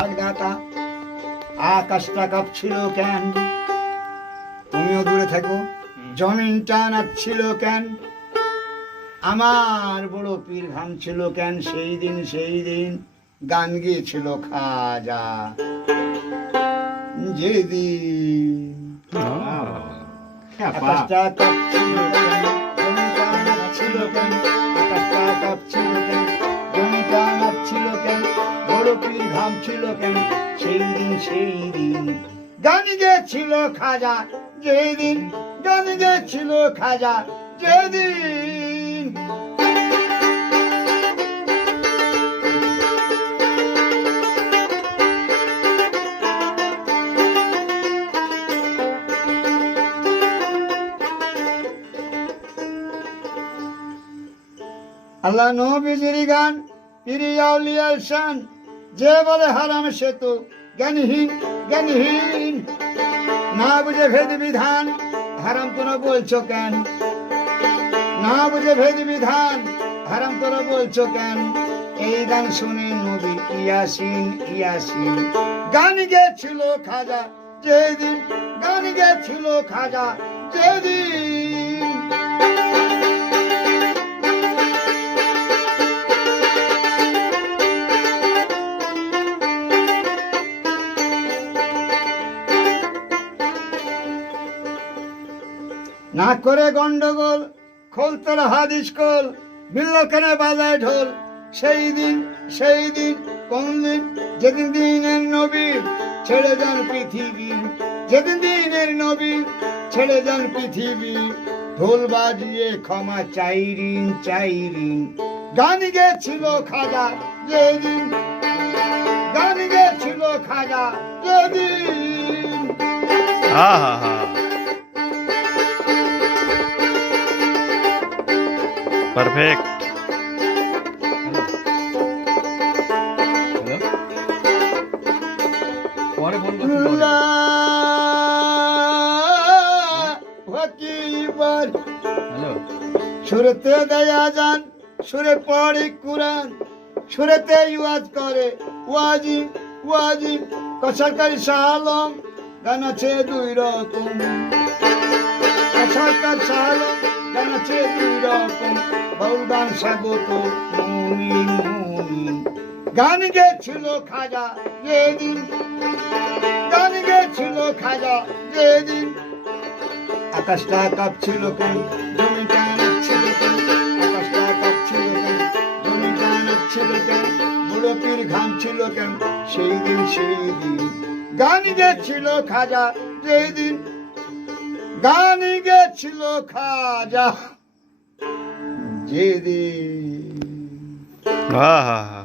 আঘাতা আকাশটা কাঁপছিল কেন, তুমিও দূরে থাকো, জমিনটা নাচছিল কেন, আমার বড় পীর ঘামছিল কেন, সেই দিন গান গিয়েছিল খাজা যেদিন আকাশটা কাঁপছিল কেন, জমিনটা নাচছিল কেন, আকাশটা কাঁপছিল কেন, জমিনটা নাচছিল কেন, বড় পীর ঘামছিল কেন, সেই দিন গান গেছিল খাজা যেদিন, গান গেছিল খাজা যেদিন। আল্লাহ নবীজির গান পিরিয়া আউলিয়ার শান, যে বলে হারাম সে তো জ্ঞানহীন জ্ঞানহীন, না বুঝে ভেদ বিধান হারাম তোরা বলছো কেন, না বুঝে ভেদ বিধান হারাম তোরা বলছো কেন, এই গান শুনে নবী ইয়াসিন ইয়াসিন গান গেছিল খাজা যেদিন, গান গেছিল খাজা যেদিন। না করে গন্ডগোল খোল তোর হাদিস কল, বিল্লখানে বাজায় ঢোল, সেই দিন কোন দিন, যেদিন দিনের নবী ছেড়ে যান পৃথিবী, যেদিন দিনের নবী ছেড়ে যান পৃথিবী, ঢোল বাজিয়ে ক্ষমা চাইরিন চাইরিন গান গেছিল খাজা যেদিন, গান গেছিল খাজা যেদিন। পারফেক্ট। পরে ফোন হ্যালো, সুরতে দেয়া যান, সুরে পড়ে কুরআন, সুরেতে ওয়াজ করে ওয়াজি ওয়াজি, কসরকারী শালম গান আছে দুই রকম, কসরকার শালম গান আছে দুই রকম, বাউল গান স্বাগত মুমিন মুমিন গান গেছিল খাজা যেদিন, গান গেছিল খাজা যেদিন। আকাশটা কাঁপছিল কেন, জমিটা নাচছিল কেন, আকাশটা কাঁপছিল কেন, জমিটা নাচছিল কেন, বুড়ো পীর ঘামছিল কেন, সেই দিন গান গেছিল খাজা যেদিন, গান গেছিল খাজা যেদিন। হ্যাঁ হ্যাঁ হ্যাঁ।